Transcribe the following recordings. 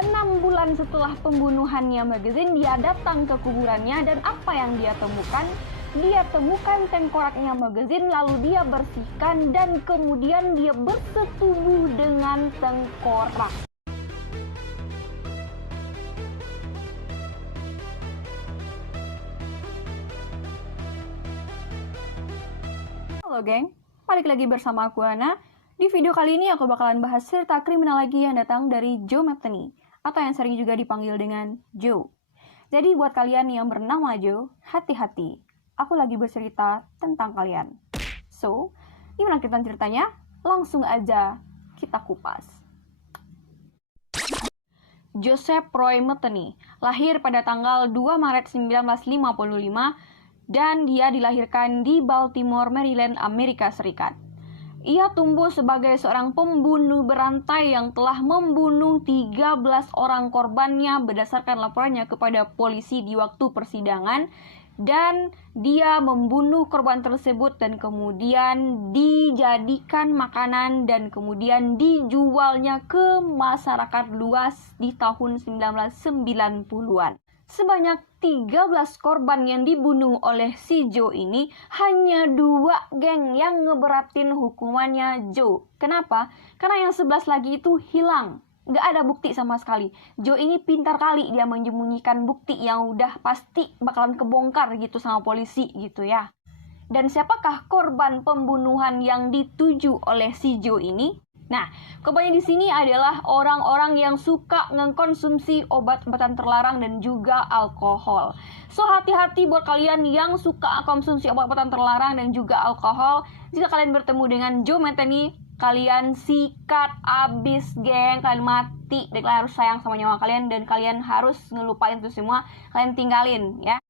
6 bulan setelah pembunuhannya Magazine, dia datang ke kuburannya dan apa yang dia temukan? Dia temukan tengkoraknya Magazine, lalu dia bersihkan dan kemudian dia bersetubuh dengan tengkorak. Halo geng, balik lagi bersama aku Ana. Di video kali ini aku bakalan bahas cerita kriminal lagi yang datang dari Joe Metheny, atau yang sering juga dipanggil dengan Joe. Jadi buat kalian yang bernama Joe, hati-hati. Aku lagi bercerita tentang kalian. So, gimana kita ceritanya? Langsung aja kita kupas. Joseph Roy Metheny lahir pada tanggal 2 Maret 1955 dan dia dilahirkan di Baltimore, Maryland, Amerika Serikat. Ia tumbuh sebagai seorang pembunuh berantai yang telah membunuh 13 orang korbannya berdasarkan laporannya kepada polisi di waktu persidangan, dan dia membunuh korban tersebut dan kemudian dijadikan makanan dan kemudian dijualnya ke masyarakat luas di tahun 1990-an. Sebanyak 13 korban yang dibunuh oleh si Joe ini, hanya 2 geng yang ngeberatin hukumannya Joe. Kenapa? Karena yang 11 lagi itu hilang. Nggak ada bukti sama sekali. Joe ini pintar kali dia menyembunyikan bukti yang udah pasti bakalan kebongkar gitu sama polisi gitu ya. Dan siapakah korban pembunuhan yang dituju oleh si Joe ini? Nah, korbannya di sini adalah orang-orang yang suka mengkonsumsi obat-obatan terlarang dan juga alkohol. So, hati-hati buat kalian yang suka konsumsi obat-obatan terlarang dan juga alkohol. Jika kalian bertemu dengan Joe Metheny, kalian sikat abis geng, kalian mati, dan kalian harus sayang sama nyawa kalian dan kalian harus ngelupain itu semua, kalian tinggalin ya.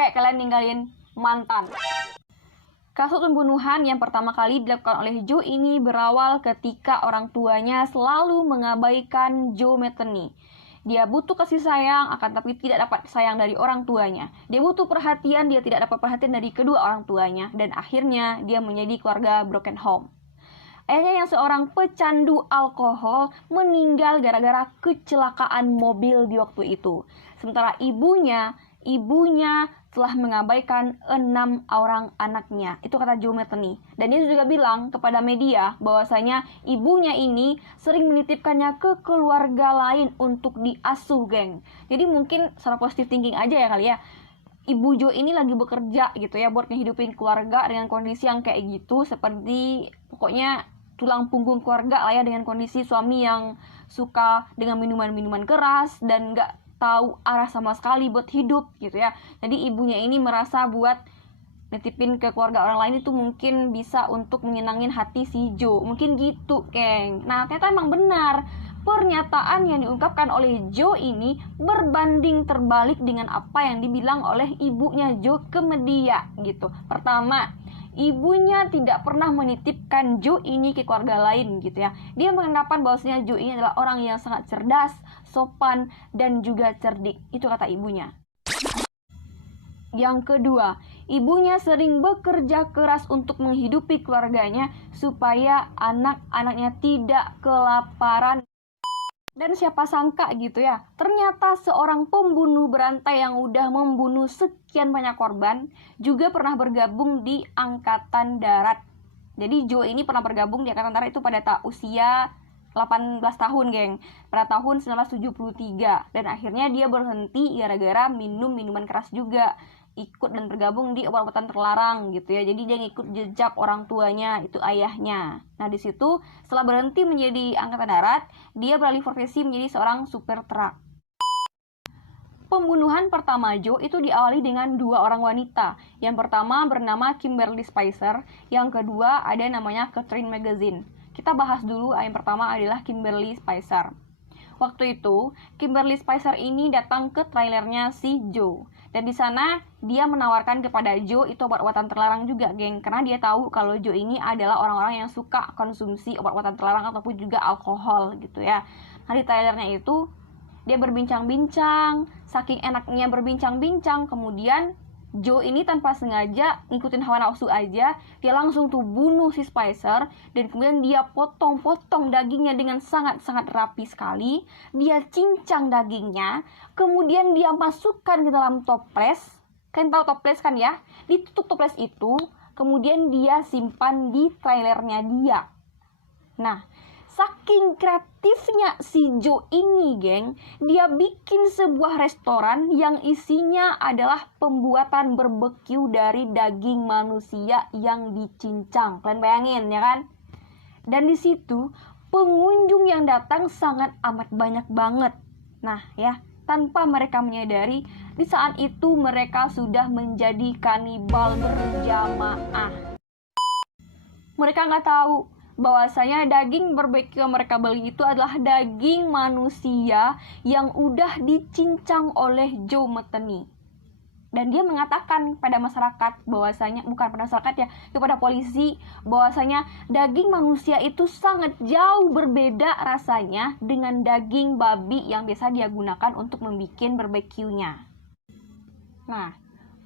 Kayak kalian ninggalin mantan. Kasus pembunuhan yang pertama kali dilakukan oleh Joe ini berawal ketika orang tuanya selalu mengabaikan Joe Metheny. Dia butuh kasih sayang, akan tapi tidak dapat sayang dari orang tuanya. Dia butuh perhatian, dia tidak dapat perhatian dari kedua orang tuanya. Dan akhirnya dia menjadi keluarga broken home. Ayahnya yang seorang pecandu alkohol meninggal gara-gara kecelakaan mobil di waktu itu. Sementara ibunya telah mengabaikan 6 orang anaknya. Itu kata Joe Metheny. Dan dia juga bilang kepada media bahwasanya ibunya ini sering menitipkannya ke keluarga lain untuk diasuh, geng. Jadi mungkin secara positive thinking aja ya kali ya. Ibu Joe ini lagi bekerja gitu ya buat ngehidupin keluarga dengan kondisi yang kayak gitu, seperti pokoknya tulang punggung keluarga lah ya, dengan kondisi suami yang suka dengan minuman-minuman keras dan gak tahu arah sama sekali buat hidup gitu ya. Jadi ibunya ini merasa buat nitipin ke keluarga orang lain itu mungkin bisa untuk menyenangin hati si Joe. Mungkin gitu, geng. Nah, ternyata emang benar. Pernyataan yang diungkapkan oleh Joe ini berbanding terbalik dengan apa yang dibilang oleh ibunya Joe ke media gitu. Pertama, ibunya tidak pernah menitipkan Joe ini ke keluarga lain gitu ya. Dia mengatakan bahwasanya Joe ini adalah orang yang sangat cerdas, sopan, dan juga cerdik. Itu kata ibunya. Yang kedua, ibunya sering bekerja keras untuk menghidupi keluarganya supaya anak-anaknya tidak kelaparan. Dan siapa sangka gitu ya, ternyata seorang pembunuh berantai yang udah membunuh sekian banyak korban juga pernah bergabung di Angkatan Darat. Jadi Joe ini pernah bergabung di Angkatan Darat itu pada usia 18 tahun, geng. Pada tahun 1973. Dan akhirnya dia berhenti gara-gara minum minuman keras juga. Ikut dan bergabung di obat-obatan terlarang gitu ya. Jadi dia ngikut jejak orang tuanya, itu ayahnya. Nah, di situ setelah berhenti menjadi Angkatan Darat, dia beralih profesi menjadi seorang supir truk. Pembunuhan pertama Joe itu diawali dengan 2 orang wanita. Yang pertama bernama Kimberly Spicer, yang kedua ada namanya Catherine Magazine. Kita bahas dulu, yang pertama adalah Kimberly Spicer. Waktu itu, Kimberly Spicer ini datang ke trailernya si Joe. Dan di sana dia menawarkan kepada Joe itu obat-obatan terlarang juga, geng. Karena dia tahu kalau Joe ini adalah orang-orang yang suka konsumsi obat-obatan terlarang ataupun juga alkohol gitu ya. Nah, di trailernya itu dia berbincang-bincang, saking enaknya berbincang-bincang, kemudian Joe ini tanpa sengaja ngikutin hawa nafsu aja, dia langsung tuh bunuh si Spicer, dan kemudian dia potong-potong dagingnya dengan sangat-sangat rapi sekali. Dia cincang dagingnya, kemudian dia masukkan ke dalam toples. Kalian tahu toples kan ya? Ditutup toples itu, kemudian dia simpan di trailernya dia. Nah, saking kreatifnya si Joe ini, geng, dia bikin sebuah restoran yang isinya adalah pembuatan barbeque dari daging manusia yang dicincang. Kalian bayangin ya kan? Dan di situ pengunjung yang datang sangat amat banyak banget. Nah ya, tanpa mereka menyadari, di saat itu mereka sudah menjadi kanibal berjamaah. Mereka nggak tahu bahwasanya daging barbeque yang mereka beli itu adalah daging manusia yang udah dicincang oleh Joe Metheny. Dan dia mengatakan pada masyarakat bahwasanya, bukan pada masyarakat ya, kepada polisi, bahwasanya daging manusia itu sangat jauh berbeda rasanya dengan daging babi yang biasa dia gunakan untuk membuat barbeque-nya. Nah,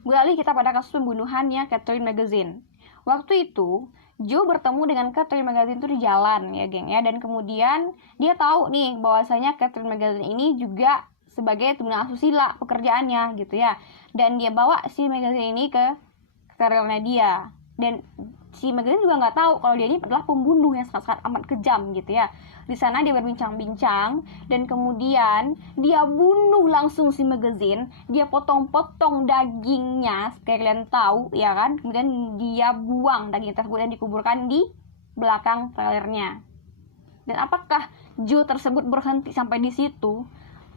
beralih kita pada kasus pembunuhannya Catherine Magazine. Waktu itu Joe bertemu dengan Catherine Magazine itu di jalan ya geng ya, dan kemudian dia tahu nih bahwasanya Catherine Magazine ini juga sebagai tuna asusila pekerjaannya gitu ya, dan dia bawa si Magazine ini ke trailernya dia, dan si Magazine juga nggak tahu kalau dia ini adalah pembunuh yang sangat amat kejam gitu ya. Di sana dia berbincang-bincang, dan kemudian dia bunuh langsung si Magazine. Dia potong-potong dagingnya, kayak kalian tahu ya kan. Kemudian dia buang daging tersebut dan dikuburkan di belakang trailernya. Dan apakah Joe tersebut berhenti sampai di situ?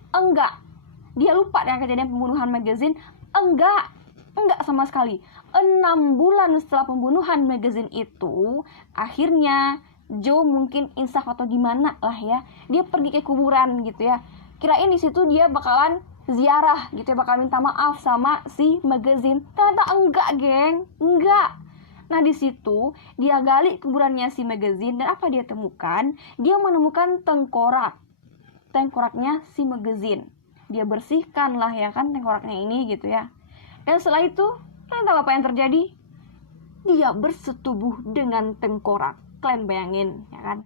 Enggak. Dia lupa dengan kejadian pembunuhan Magazine? Enggak sama sekali. 6 bulan setelah pembunuhan Magazine itu, akhirnya Joe mungkin insaf atau gimana lah ya, dia pergi ke kuburan gitu ya. Kirain di situ dia bakalan ziarah gitu ya, bakal minta maaf sama si Magazine. Ternyata enggak, geng, enggak. Nah di situ dia gali kuburannya si Magazine, dan apa dia temukan? Dia menemukan tengkoraknya si Magazine. Dia bersihkan lah ya kan tengkoraknya ini gitu ya. Dan setelah itu, kalian tahu apa yang terjadi? Dia bersetubuh dengan tengkorak. Kalian bayangin, ya kan?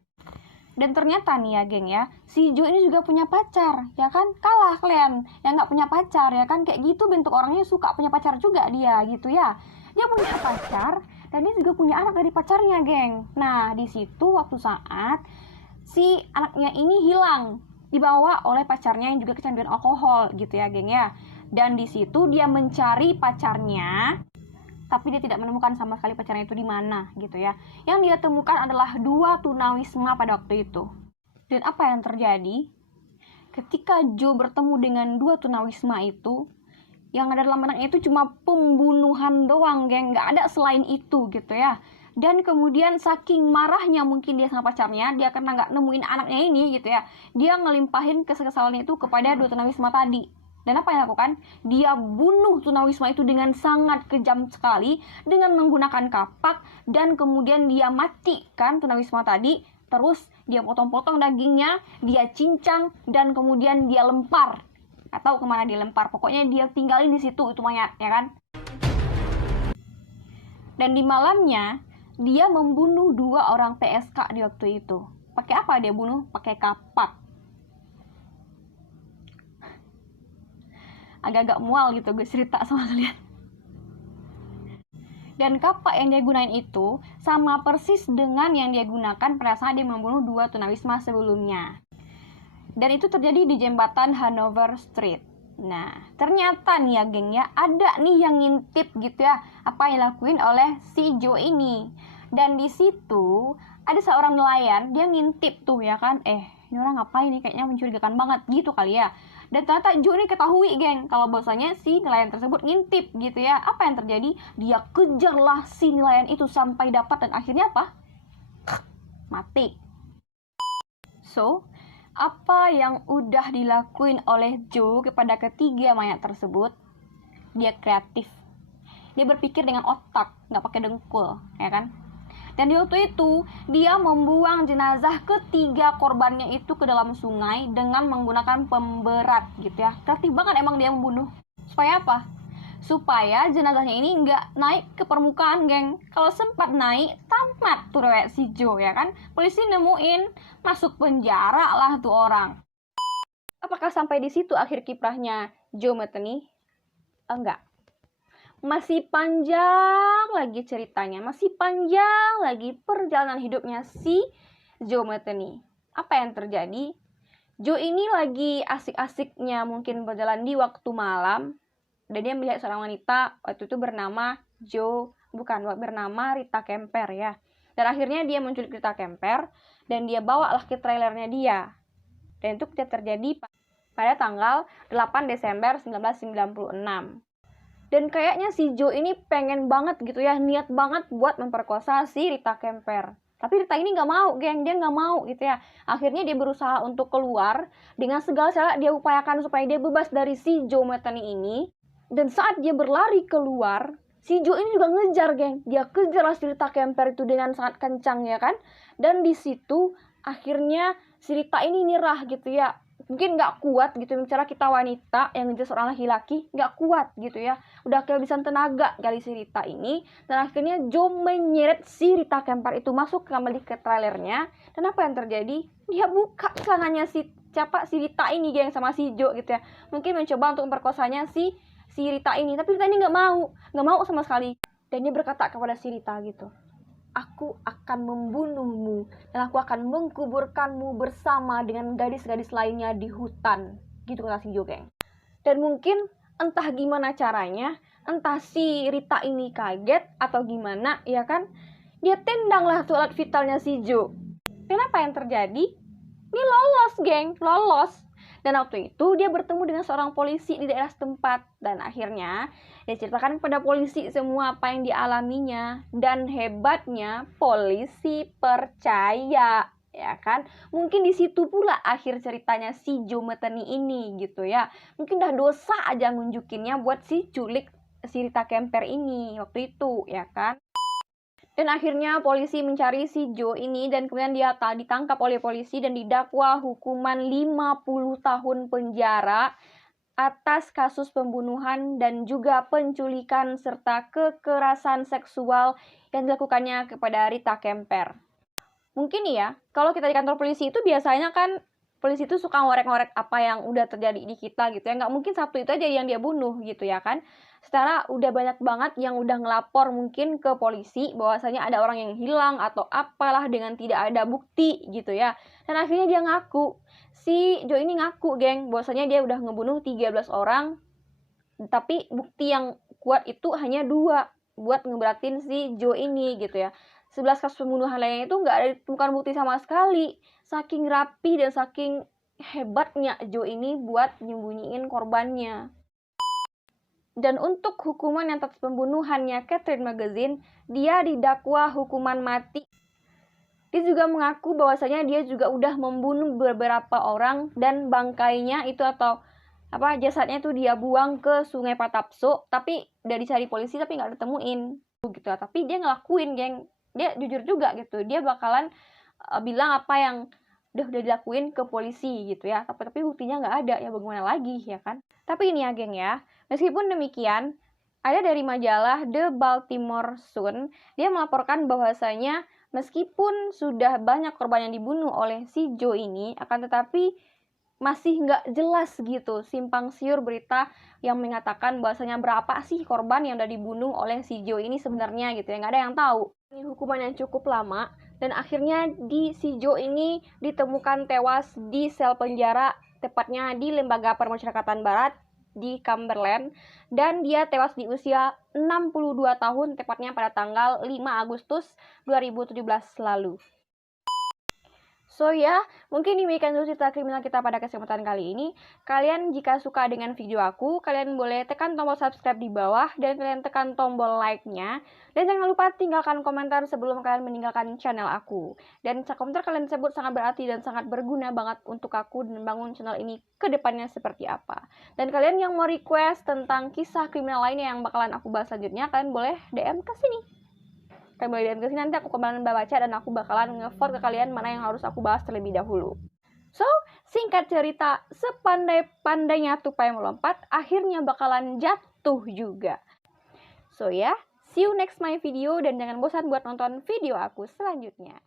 Dan ternyata nih ya geng ya, si Joe ini juga punya pacar, ya kan? Kalah kalian yang nggak punya pacar, ya kan? Kayak gitu bentuk orangnya, suka punya pacar juga dia, gitu ya. Dia punya pacar, dan dia juga punya anak dari pacarnya, geng. Nah, di situ waktu saat si anaknya ini hilang, dibawa oleh pacarnya yang juga kecanduan alkohol, gitu ya geng ya. Dan di situ dia mencari pacarnya, tapi dia tidak menemukan sama sekali pacarnya itu di mana gitu ya. Yang dia temukan adalah 2 tunawisma pada waktu itu. Dan apa yang terjadi? Ketika Joe bertemu dengan 2 tunawisma itu, yang ada dalam anaknya itu cuma pembunuhan doang, geng. Nggak ada selain itu gitu ya. Dan kemudian saking marahnya mungkin dia sama pacarnya, dia karena nggak nemuin anaknya ini gitu ya, dia ngelimpahin kekesalannya itu kepada 2 tunawisma tadi. Dan apa yang dilakukan? Dia bunuh tunawisma itu dengan sangat kejam sekali, dengan menggunakan kapak, dan kemudian dia matikan tunawisma tadi. Terus dia potong-potong dagingnya, dia cincang, dan kemudian dia lempar. Atau kemana dia lempar, pokoknya dia tinggalin di situ itu mayat, ya kan? Dan di malamnya, dia membunuh 2 orang PSK di waktu itu. Pakai apa dia bunuh? Pakai kapak. Agak-agak mual gitu gue cerita sama kalian. Dan kapak yang dia gunain itu sama persis dengan yang dia gunakan pada saat dia membunuh 2 tunawisma sebelumnya. Dan itu terjadi di jembatan Hanover Street. Nah, ternyata nih ya geng ya, ada nih yang ngintip gitu ya apa yang dilakuin oleh si Joe ini. Dan di situ ada seorang nelayan, dia ngintip tuh ya kan, ini orang ngapain nih, kayaknya mencurigakan banget gitu kali ya. Dan ternyata Joe ini ketahui geng kalau bahwasanya si nelayan tersebut ngintip gitu ya. Apa yang terjadi? Dia kejarlah si nelayan itu sampai dapat, dan akhirnya apa? Mati. So, apa yang udah dilakuin oleh Joe kepada ketiga mayat tersebut? Dia kreatif. Dia berpikir dengan otak, nggak pakai dengkul, ya kan? Dan di waktu itu, dia membuang jenazah ketiga korbannya itu ke dalam sungai dengan menggunakan pemberat gitu ya. Kreatif banget emang dia membunuh. Supaya apa? supaya jenazahnya ini nggak naik ke permukaan, geng. Kalau sempat naik, tamat tuh rewek si Joe, ya kan. Polisi nemuin, masuk penjara lah tuh orang. Apakah sampai di situ akhir kiprahnya Joe Metheny? Enggak. Masih panjang lagi ceritanya, masih panjang lagi perjalanan hidupnya si Joe Metheny. Apa yang terjadi? Joe ini lagi asik-asiknya mungkin berjalan di waktu malam, dan dia melihat seorang wanita waktu itu bernama bernama Rita Kemper, ya. Dan akhirnya dia menculik Rita Kemper dan dia bawalah ke trailernya dia. Dan itu terjadi pada tanggal 8 Desember 1996. Dan kayaknya si Joe ini pengen banget gitu ya, niat banget buat memperkosa si Rita Kemper. Tapi Rita ini nggak mau, geng. Dia nggak mau gitu ya. Akhirnya dia berusaha untuk keluar. Dengan segala cara dia upayakan supaya dia bebas dari si Joe Metheny ini. Dan saat dia berlari keluar, si Joe ini juga ngejar, geng. Dia kejar si Rita Kemper itu dengan sangat kencang, ya kan. Dan di situ akhirnya si Rita ini nyerah gitu ya. Mungkin nggak kuat gitu, bicara kita wanita yang ngejar seorang laki-laki, nggak kuat gitu ya, udah kehabisan tenaga kali si Rita ini. Dan akhirnya Joe menyeret si Rita Kemper itu masuk kembali ke trailernya. Dan apa yang terjadi? Dia buka celananya si Rita ini, geng, sama si Joe gitu ya. Mungkin mencoba untuk memperkosanya si Rita ini, tapi Rita ini nggak mau sama sekali. Dan dia berkata kepada si Rita gitu, "Aku akan membunuhmu dan aku akan mengkuburkanmu bersama dengan gadis-gadis lainnya di hutan." Gitu kata si Joe, geng. Dan mungkin entah gimana caranya, entah si Rita ini kaget atau gimana, ya kan, dia tendanglah tuh alat vitalnya si Joe. Dan apa yang terjadi? Ini lolos, geng, lolos. Dan waktu itu dia bertemu dengan seorang polisi di daerah setempat. Dan akhirnya dia ceritakan kepada polisi semua apa yang dialaminya. Dan hebatnya polisi percaya, ya kan. Mungkin di situ pula akhir ceritanya si Joe Metheny ini gitu ya. Mungkin dah dosa aja ngunjukinnya buat si culik si Rita Kemper ini waktu itu, ya kan. Dan akhirnya polisi mencari si Joe ini dan kemudian dia ditangkap oleh polisi dan didakwa hukuman 50 tahun penjara atas kasus pembunuhan dan juga penculikan serta kekerasan seksual yang dilakukannya kepada Rita Kemper. Mungkin ya, kalau kita di kantor polisi itu biasanya kan polisi itu suka ngorek-ngorek apa yang udah terjadi di kita gitu ya. Nggak mungkin satu itu aja yang dia bunuh gitu ya kan. Secara udah banyak banget yang udah ngelapor mungkin ke polisi bahwasanya ada orang yang hilang atau apalah dengan tidak ada bukti gitu ya. Dan akhirnya dia ngaku. Si Joe ini ngaku, geng, bahwasanya dia udah ngebunuh 13 orang. Tapi bukti yang kuat itu hanya 2 buat ngeberatin si Joe ini gitu ya. 11 kasus pembunuhan lainnya itu nggak ada ditemukan bukti sama sekali. Saking rapi dan saking hebatnya Joe ini buat nyembunyiin korbannya. Dan untuk hukuman yang atas pembunuhannya Catherine Magazine, dia didakwa hukuman mati. Dia juga mengaku bahwasanya dia juga udah membunuh beberapa orang dan bangkainya itu atau jasadnya itu dia buang ke Sungai Patapso, tapi udah dicari polisi tapi nggak ditemuin gitu. Tapi dia ngelakuin, geng. Dia jujur juga gitu. Dia bakalan bilang apa yang udah dilakuin ke polisi gitu ya. Tapi buktinya nggak ada, ya bagaimana lagi, ya kan. Tapi ini ya, geng, ya. Meskipun demikian, ada dari majalah The Baltimore Sun, dia melaporkan bahwasanya meskipun sudah banyak korban yang dibunuh oleh si Joe ini, akan tetapi masih nggak jelas gitu, simpang siur berita yang mengatakan bahwasanya berapa sih korban yang udah dibunuh oleh si Joe ini sebenarnya gitu ya, nggak ada yang tahu. Ini hukuman yang cukup lama, dan akhirnya si Joe ini ditemukan tewas di sel penjara, tepatnya di Lembaga Permasyarakatan Barat di Cumberland, dan dia tewas di usia 62 tahun, tepatnya pada tanggal 5 Agustus 2017 lalu. So ya, mungkin demikian dulu cerita kriminal kita pada kesempatan kali ini. Kalian jika suka dengan video aku, kalian boleh tekan tombol subscribe di bawah dan kalian tekan tombol like-nya. Dan jangan lupa tinggalkan komentar sebelum kalian meninggalkan channel aku. Dan komentar kalian tersebut sangat berarti dan sangat berguna banget untuk aku dan membangun channel ini ke depannya seperti apa. Dan kalian yang mau request tentang kisah kriminal lainnya yang bakalan aku bahas selanjutnya, kalian boleh DM ke sini. Kalian boleh DM ke sini, nanti aku bakalan baca dan aku bakalan nge-vote ke kalian mana yang harus aku bahas terlebih dahulu. So, singkat cerita, sepandai-pandainya tupai melompat, akhirnya bakalan jatuh jatuh juga. So ya, see you next my video dan jangan bosan buat nonton video aku selanjutnya.